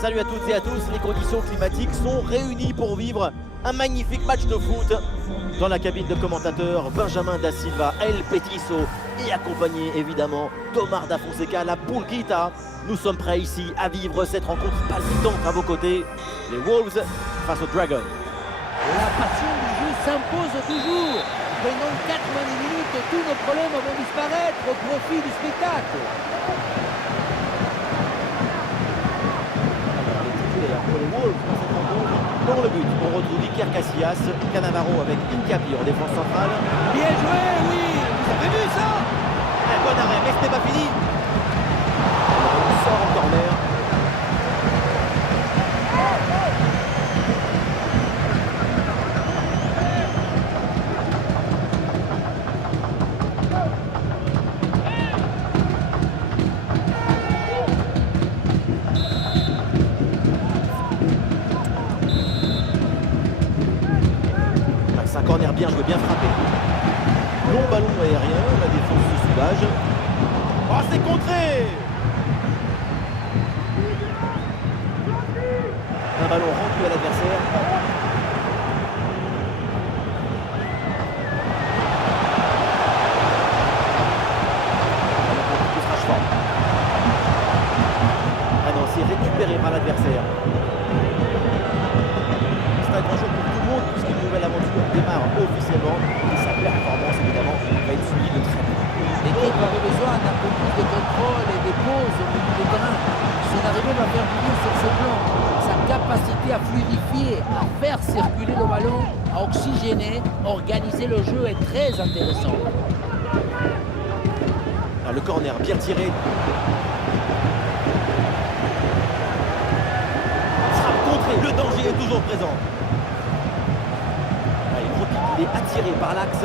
Salut à toutes et à tous, les conditions climatiques sont réunies pour vivre un magnifique match de foot. Dans la cabine de commentateurs, Benjamin da Silva, El Petiso et accompagné évidemment d'Omar da Fonseca, la Pulguita. Nous sommes prêts ici à vivre cette rencontre palpitante à vos côtés. Les Wolves face aux Dragons. La passion du jeu s'impose toujours. Pendant 90 minutes, tous nos problèmes vont disparaître au profit du spectacle. Pour les Wolves dans cette rencontre, dans le but, on retrouve Iker Casillas, Cannavaro avec Incapi en défense centrale. Bien joué, oui. Vous avez vu ça? Un bon arrêt, mais ce n'est pas fini. On sort en corner. Un corner bien joué, bien frappé. Long ballon aérien, la défense se soulage. Oh, c'est contré! Un ballon rendu à l'adversaire. Ah non, c'est récupéré par l'adversaire. C'est un grand jour pour tout le monde puisqu'une nouvelle aventure démarre officiellement et sa performance évidemment va être suivie de très près. L'équipe avait besoin d'un peu plus de contrôle et des pauses au milieu du terrain. Son arrivée va faire mieux sur ce plan. Sa capacité à fluidifier, à faire circuler le ballon, à oxygéner, organiser le jeu est très intéressant. Alors, le corner bien tiré. Frappe contrée, le danger est toujours présent. Il est attiré par l'axe.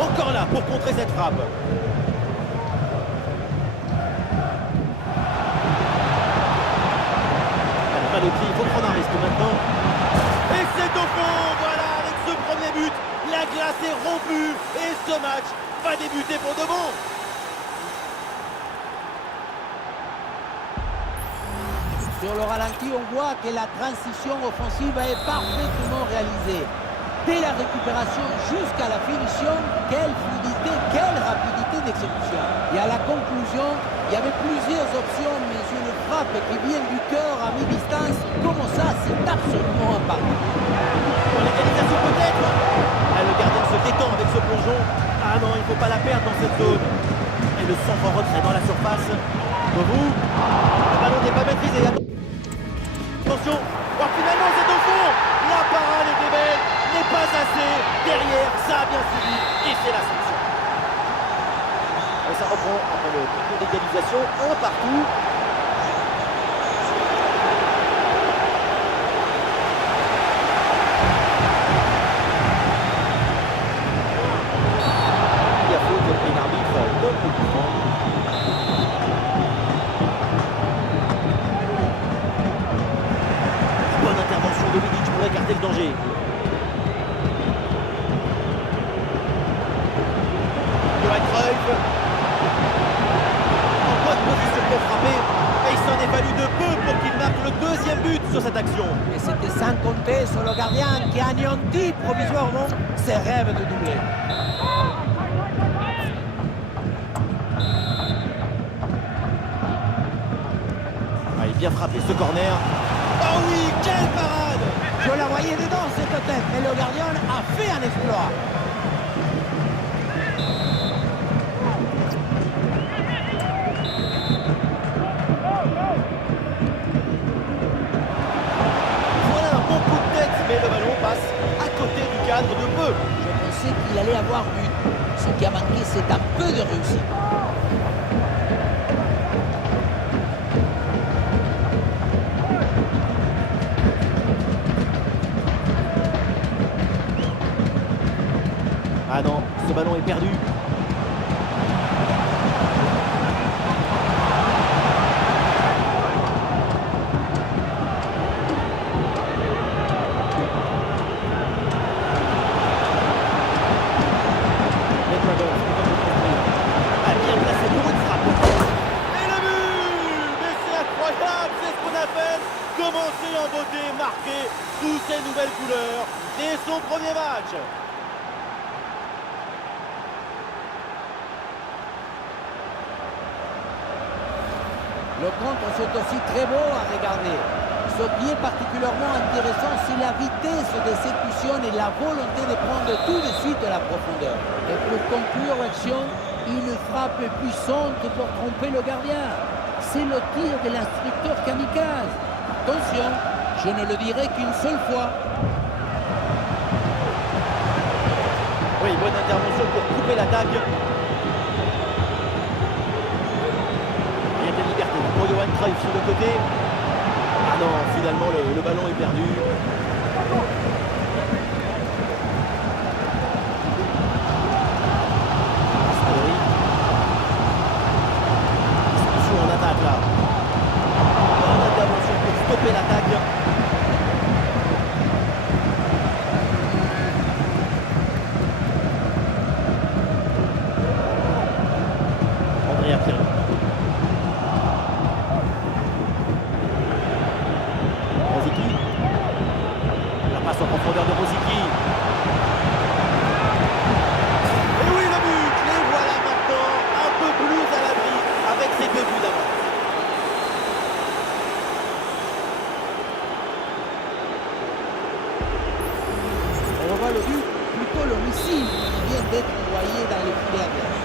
Encore là pour contrer cette frappe. Pas de pied, il faut prendre un risque maintenant. Et c'est au fond. Voilà, avec ce premier but, la glace est rompue et ce match va débuter pour de bon. Sur le ralenti, on voit que la transition offensive est parfaitement réalisée. Dès la récupération jusqu'à la finition, quelle fluidité, quelle rapidité d'exécution. Et à la conclusion, il y avait plusieurs options, mais une frappe qui vient du cœur à mi-distance, comme ça, c'est absolument imparable. Pour l'égalisation peut-être. Ah, le gardien se détend avec ce plongeon. Ah non, il ne faut pas la perdre dans cette zone. Et le centre en retrait dans la surface. Pour vous, le ballon n'est pas maîtrisé. Attention, oh, finalement c'est au fond. La parade était belle, n'est pas assez. Derrière, ça a bien suivi et c'est la sanction. Et ça reprend après le coup d'égalisation, un partout. Il y a faute et l'arbitre donne le coup franc. Bonne intervention de Vidic pour écarter le danger. Johan Cruyff. En bonne position pour frapper. Et il s'en est fallu de peu pour qu'il marque le deuxième but sur cette action. Et c'était sans compter sur le gardien qui a anéanti provisoirement ses rêves de doubler. Ah, il est bien frappé ce corner. Oh oui, quelle parade! Je la voyais dedans cette tête, mais le gardien a fait un exploit. Voilà un bon coup de tête, mais le ballon passe à côté du cadre de peu. Je pensais qu'il allait avoir but. Ce qui a manqué, c'est un peu de réussite. Ah non, ce ballon est perdu. commencer en beauté, marquer sous ces nouvelles couleurs dès son premier match. Le contre, c'est aussi très beau à regarder. Ce qui est particulièrement intéressant, c'est la vitesse d'exécution et la volonté de prendre tout de suite de la profondeur. Et pour conclure l'action, une frappe puissante pour tromper le gardien. C'est le tir de l'instructeur kamikaze. Attention, je ne le dirai qu'une seule fois. Oui, bonne intervention pour couper l'attaque. Il y a de la liberté pour Johan Cruyff sur le côté. Ah non, finalement le ballon est perdu. Aspadori. Discussion en attaque là. Bonne intervention pour stopper l'attaque. Andrea Pirlo. Rosicky. La passe en profondeur de Rosicky. Et oui, le but. Les voilà maintenant un peu plus à l'abri avec ces 2 buts d'avance. On revoit le but, plutôt le missile qui vient d'être envoyé dans les filets adverses.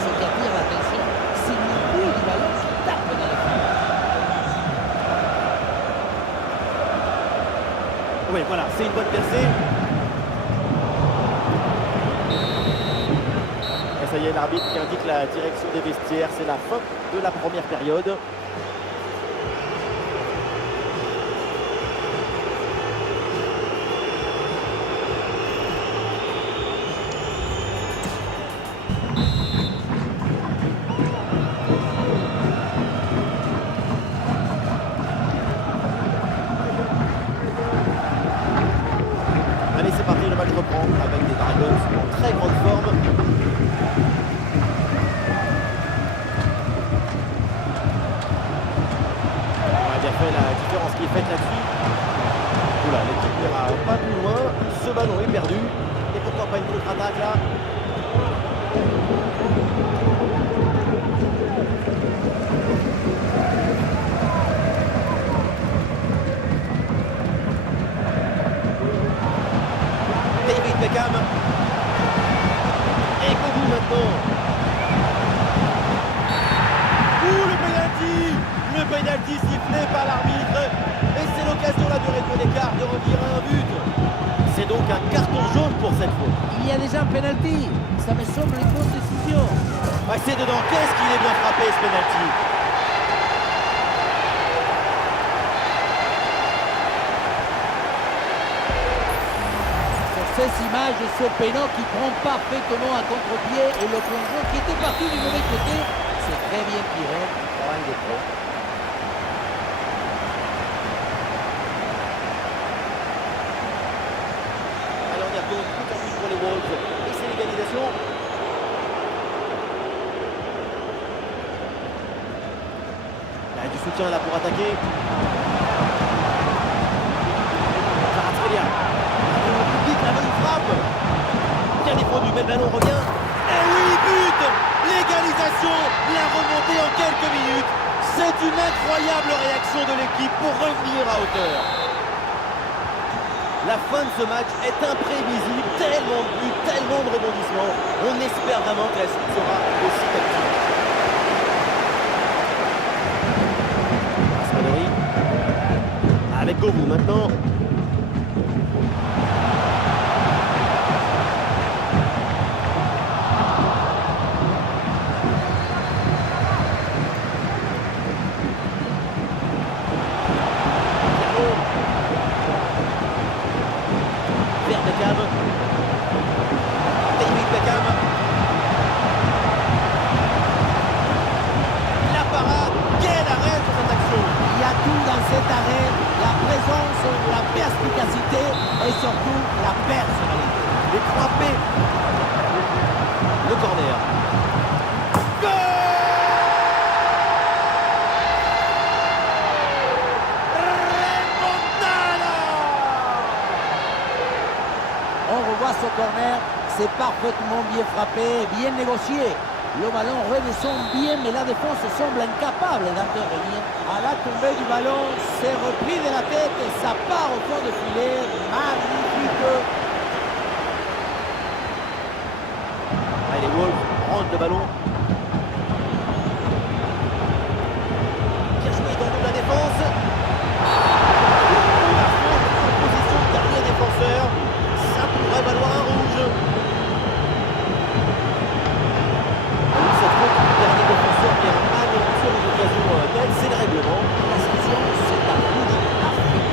Ce qui attire l'attention, c'est le bruit du ballon qui tape dans les filets. Oui, voilà, c'est une bonne percée. Et ça y est, l'arbitre qui indique la direction des vestiaires. C'est la fin de la première période. Allez, c'est parti, le match reprend avec des Dragons en très grande forme. On a bien fait la différence qui est faite là-dessus. Oula, l'équipe n'ira pas plus loin. Ce ballon est perdu. Et pourquoi pas une contre-attaque là? David Beckham. Et Kogu maintenant. Ouh, le penalty! Le penalty sifflé par l'arbitre. Et c'est l'occasion là de réduire l'écart, de revenir à un but. C'est donc un carton jaune pour cette faute. Il y a déjà un penalty. Ça me semble une bonne décision. Ah, c'est dedans. Qu'est-ce qu'il est bien frappé ce penalty? Sur ces images, ce pénal qui prend parfaitement un contre-pied et le plongeon qui était parti du mauvais côté, c'est très bien tiré par un des pros. Alors on y retourne tout en plus pour les Wolves. Et c'est l'égalisation. Il y a du soutien là pour attaquer. Kvaratskhelia. Le public, la bonne frappe. Bien défendu, mais le ballon revient. Et oui, but! L'égalisation, la remontée en quelques minutes. C'est une incroyable réaction de l'équipe pour revenir à hauteur. La fin de ce match est imprévisible, tellement de buts, tellement de rebondissements. On espère vraiment que la suite sera aussi tactique. Aspadori. Avec Kogu maintenant. Vers Beckham. David Beckham. La parade. Quel arrêt sur cette action. Il y a tout dans cet arrêt, la présence, la perspicacité et surtout la personnalité. Les 3 P. Le corner. Goal! passe au corner, c'est parfaitement bien frappé, bien négocié. Le ballon redescend bien, mais la défense semble incapable d'intervenir. À la tombée du ballon, c'est repris de la tête et ça part au fond de filet. Magnifique! Allez, les Wolves rendent le ballon. Bien joué dans la défense. La faute en position de dernier défenseur. Ça pourrait valoir un rouge. Cette faute du dernier défenseur qui a anéanti une occasion nette, c'est le règlement. La sanction, c'est un rouge parfait.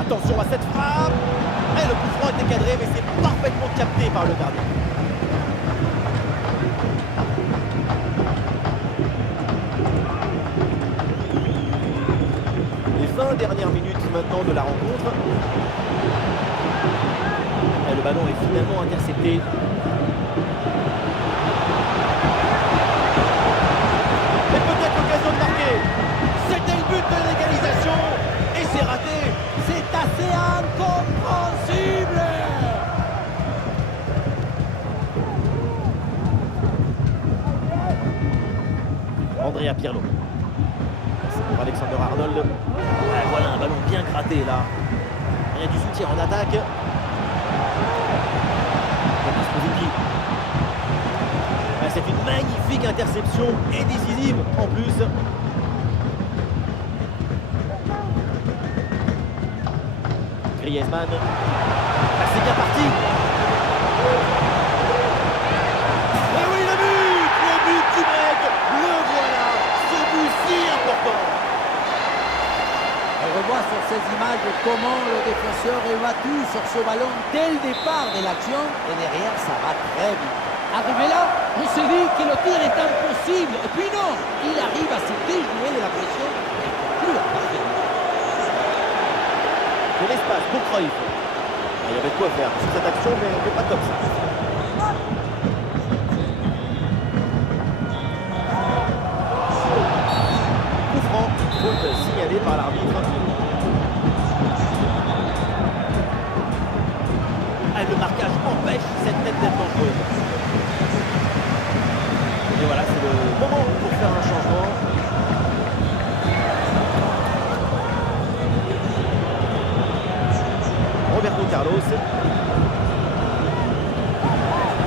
Attention à cette frappe. Et le coup franc était cadré, mais c'est parfaitement capté par le gardien. Les 20 dernières minutes maintenant de la rencontre. Et le ballon est finalement intercepté. Et peut-être l'occasion de marquer. C'était le but de l'égalisation. Et c'est raté. C'est assez incompréhensible! Andrea Pirlo. C'est pour Alexander Arnold. Ouais, voilà un ballon bien gratté là. Il y a du soutien en attaque. Thomas Kozicki. Ouais, c'est une magnifique interception et décisive en plus. Griezmann. Ah, c'est bien parti. Et oui, le but du break. Le voilà, ce but si important. On revoit sur ces images comment le défenseur est battu sur ce ballon dès le départ de l'action et derrière ça va très vite. Arrivé là, on se dit que le tir est impossible et puis non, il arrive à se déjouer de la pression et à conclure parfaitement. De l'espace pour Cruyff. Il y avait de quoi faire sur cette action, mais pas comme ça. Coup franc, faute signalée par l'arbitre. Ah, le marquage empêche cette tête d'être dangereuse. Et voilà, c'est le moment pour faire un changement. Roberto Carlos.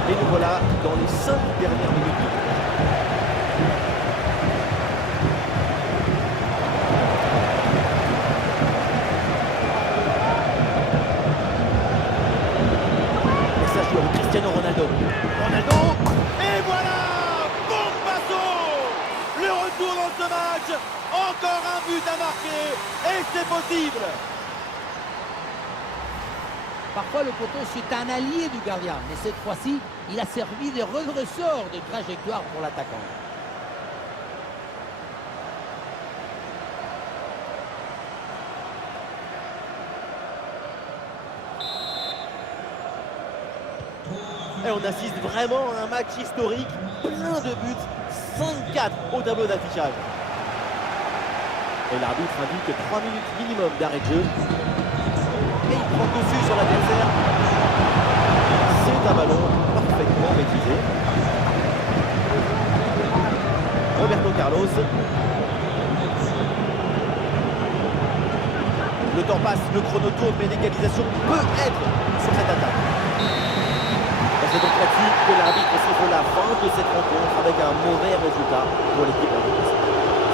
Et nous voilà dans les 5 dernières minutes. Et ça joue avec Cristiano Ronaldo. Ronaldo. Et voilà! Bombasso! Le retour dans ce match. Encore un but à marquer. Et c'est possible. Parfois le poteau c'est un allié du gardien, mais cette fois-ci, il a servi de redresseur de trajectoire pour l'attaquant. Et on assiste vraiment à un match historique, plein de buts, 5-4 au tableau d'affichage. Et l'arbitre indique 3 minutes minimum d'arrêt de jeu. Et il prend dessus sur l'adversaire. C'est un ballon parfaitement maîtrisé. Roberto Carlos. Le temps passe, le chrono tourne, mais l'égalisation peut être sur cette attaque. Et c'est donc là-dessus que l'arbitre siffle la fin de cette rencontre avec un mauvais résultat pour l'équipe anglaise.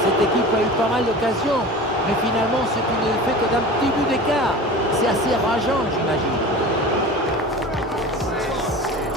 Cette équipe a eu pas mal d'occasions, mais finalement c'est une défaite d'un petit but d'écart. C'est assez rageant, j'imagine.